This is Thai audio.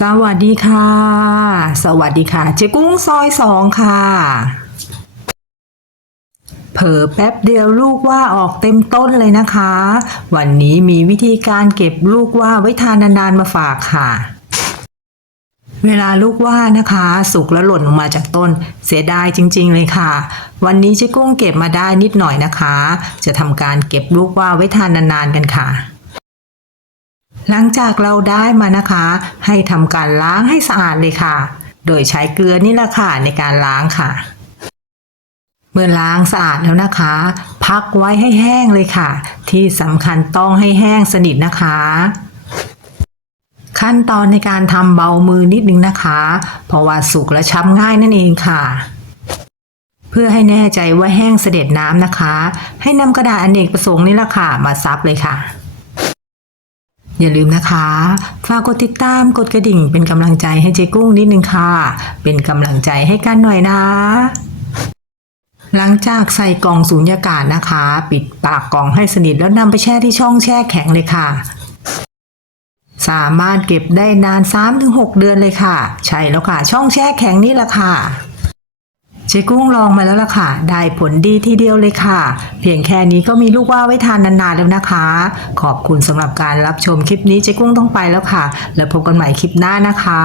สวัสดีค่ะ สวัสดีค่ะ เจ๊กุ้งซอยสองค่ะ เผลอแป๊บเดียวลูกว่าออกเต็มต้นเลยนะคะ วันนี้มีวิธีการเก็บลูกว่าไว้ทานนานๆมาฝากค่ะ เวลาลูกว่านะคะ สุกแล้วหล่นลงมาจากต้น เสียดายจริง ๆ เลยค่ะ วันนี้เจ๊กุ้งเก็บมาได้นิดหน่อยนะคะ จะทำการเก็บลูกว่าไว้ทานนานๆกันค่ะ หลังจากเราได้มานะคะ ให้ทำการล้างให้สะอาดเลยค่ะ โดยใช้เกลือนี่แหละค่ะในการล้างค่ะ เมื่อล้างสะอาดแล้วนะคะ พักไว้ให้แห้งเลยค่ะ ที่สำคัญต้องให้แห้งสนิทนะคะ ขั้นตอนในการทำเบามือนิดนึงนะคะ เพราะว่าสุกและช้ำง่ายนั่นเองค่ะเพื่อให้แน่ใจว่าแห้งเสด็จน้ำนะคะ ให้นำกระดาษอเนกประสงค์นี่แหละค่ะ มาซับเลยค่ะ อย่าลืมนะคะ ฝากกดติดตามกดกระดิ่งเป็นกำลังใจให้เจ๊กุ้งนิดนึงค่ะ เป็นกำลังใจให้กันหน่อยนะ หลังจากใส่กล่องสูญญากาศนะคะ ปิดปากกล่องให้สนิทแล้วนำไปแช่ที่ช่องแช่แข็งเลยค่ะ สามารถเก็บได้นาน 3-6 เดือนเลยค่ะ ใช่แล้วค่ะ ช่องแช่แข็งนี่แหละค่ะ เจ๊กุ้งลองมาแล้วล่ะค่ะ ได้ผลดีทีเดียวเลยค่ะ เพียงแค่นี้ก็มีลูกว่าไว้ทานนานๆแล้วนะคะ ขอบคุณสำหรับการรับชมคลิปนี้เจ๊กุ้งต้องไปแล้วค่ะ แล้วพบกันใหม่คลิปหน้านะคะ